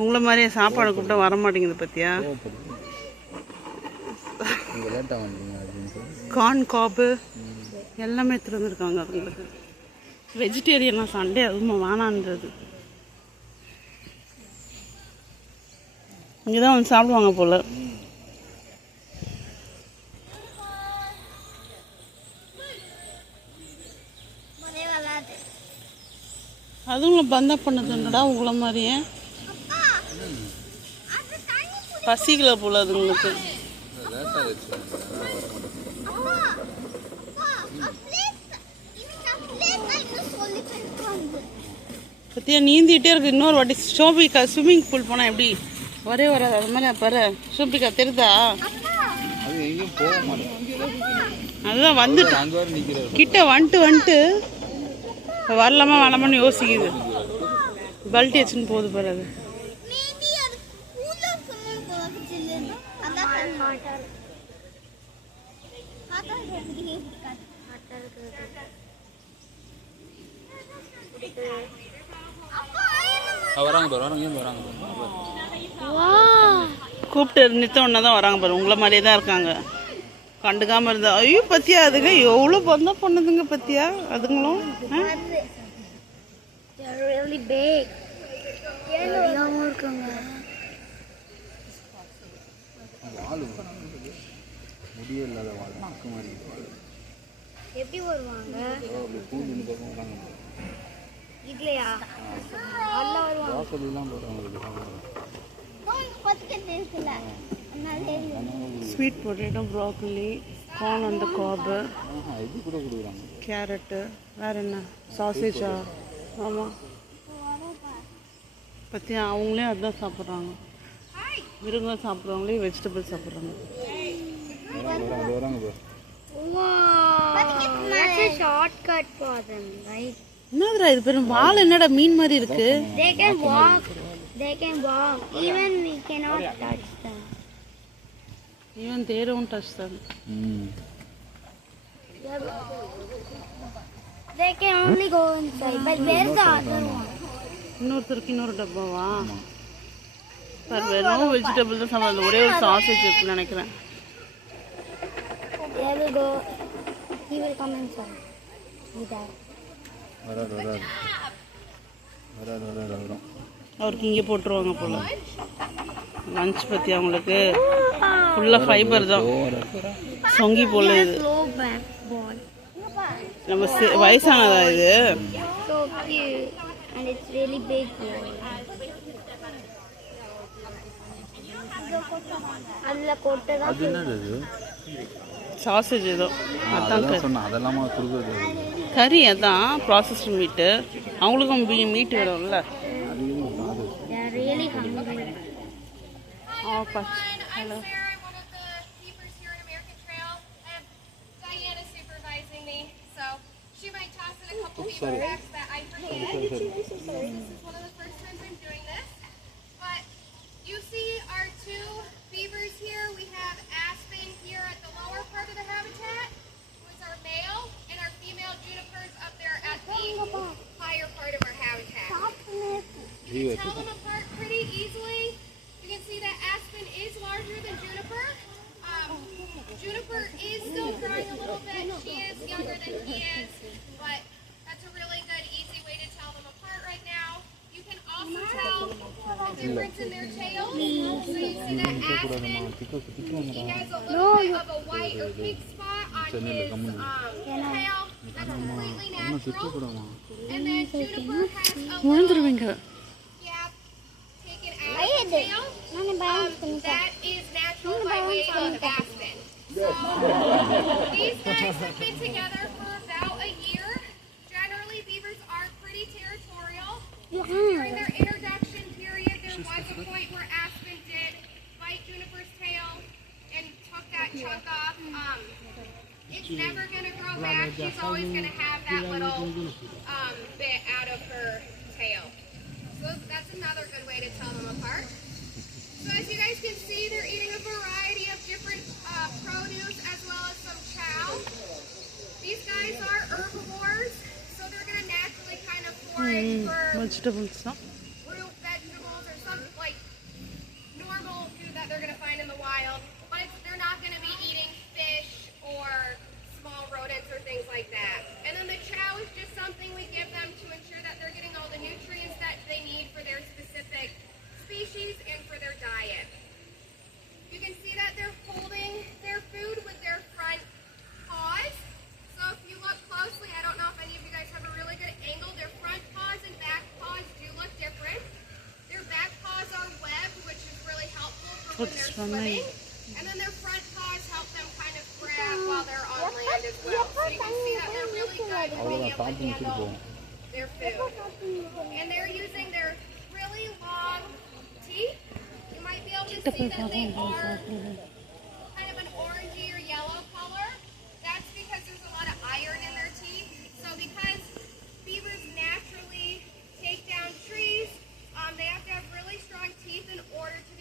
உங்களை மாதிரியே சாப்பாடு கூப்பிட்டா வர மாட்டேங்குது பத்தியா. கார்ன் காபு எல்லாமே எடுத்துட்டு வந்துருக்காங்க அவங்களுக்கு. வெஜிடேரியனா சண்டே அதுவும் வேணான்றது. இங்கே தான் வந்து சாப்பிடுவாங்க போல். அதுவும் பந்தா பண்ணதுண்டா உங்களை மாதிரியே. பசிக்கல போல அதுங்களுக்கு. பத்தியா நீந்திட்டே இருக்கு. இன்னொரு வாட்டி ஷோபிகா ஸ்விம்மிங் பூல் போனால் எப்படி வரே வராது. அது மாதிரி பாரு ஷோபிகா தெரியுதா. அதுதான் வந்து கிட்ட வந்துட்டு வரலாமா வேணாமான்னு யோசிக்குது. பல்ட்டி வச்சுன்னு போகுது பாரு. அது கூப்பிட்டு நிறுத்த ஒன்னா தான் வராங்க பாரு. உங்களை மாதிரியே தான் இருக்காங்க. கண்டுக்காம இருந்தா ஐயோ பத்தியா அதுங்க எவ்வளோ பந்தா பண்ணுதுங்க பத்தியா அதுங்களும். எப்படி வருவாங்க இதுலயா? நல்லா வருவாங்க. ஸ்வீட் பொட்டேட்டோ, ப்ராக்கலி, கார்ன் அந்த காபு, கேரட்டு, வேற என்ன சாசேஜா. ஆமாம் பத்தியா அவங்களே அதுதான் சாப்பிட்றாங்க. மிருகம் சாப்பிட்றவங்களே வெஜிடபிள் சாப்பிட்றாங்க. என்னதுடா இது பெரும் வால் என்னடா மீன் மாதிரி இருக்கு. They can walk. Even we cannot touch them. Even they don't touch them. They can only go inside. But where's the other one? இன்னொருத்தருக்கு இன்னொரு டப்பாவா? சார் வெறும் வெஜிடபிள் தான் சாப்பிடுறது. ஒரே ஒரு சாசேஜ் இருக்குன்னு நினைக்கிறேன். There will go. He will come inside. அவருக்கு இங்கே போட்டுருவாங்க போல. லஞ்ச் பற்றி அவங்களுக்கு ஃபுல்லாக ஃபைபர் தான். சொங்கி போல இது. நம்ம வயசானதா இது. சாசேஜ் ஏதோ அதான் கறி. அதான் ப்ராசஸ்டு மீட்டு. அவங்களுக்கும் மீட்டு வேணும்ல. Really hungry. Oh, hello. Sarah, one of the keepers here at American Trail, and Diana's supervising me, so she might toss in a couple beaver facts that I forget. This is one of the first times I'm doing this. But you see our two beavers here. We have Aspen here at the lower part of the habitat, who is our male, and our female junipers up there at the higher part of our habitat. You can tell them apart pretty easily. You can see that Aspen is larger than Juniper. Juniper is still growing a little bit. She is younger than he is, but that's a really good, easy way to tell them apart right now. You can also tell the difference in their tails. So you see that Aspen, he has a little bit of a white or pink spot on his tail. That's completely natural. And then Juniper has a little tail. That is natural by way of Aspen. So these guys have been together for about a year. Generally, beavers are pretty territorial. During their introduction period, there was a point where Aspen did bite Juniper's tail and took that chunk off. It's never going to grow back. She's always going to have that little bit out of her tail. So that's another good way to tell them apart. So as you guys can see, they're eating a variety of different produce as well as some chow. These guys are herbivores, so they're going to naturally kind of forage for vegetables. in the wild, but they're not going to be eating fish or small rodents or things like that. And then the chow is just something we give them to ensure that they're getting all the nutrients that they need for their specific species and for their diet. You can see that they're holding their food with their front paws. So if you look closely, I don't know if any of you guys have a really good angle, their front paws and back paws do look different. Their back paws are webbed, which is really helpful for when they're swimming. And then their front paws help them kind of grab while they're on land as well. So you can see that they're really good at being able to handle their food. And they're using their really long teeth. You might be able to see that they are kind of an orangey or yellow color. That's because there's a lot of iron in their teeth. So because beavers naturally take down trees, they have to have really strong teeth in order to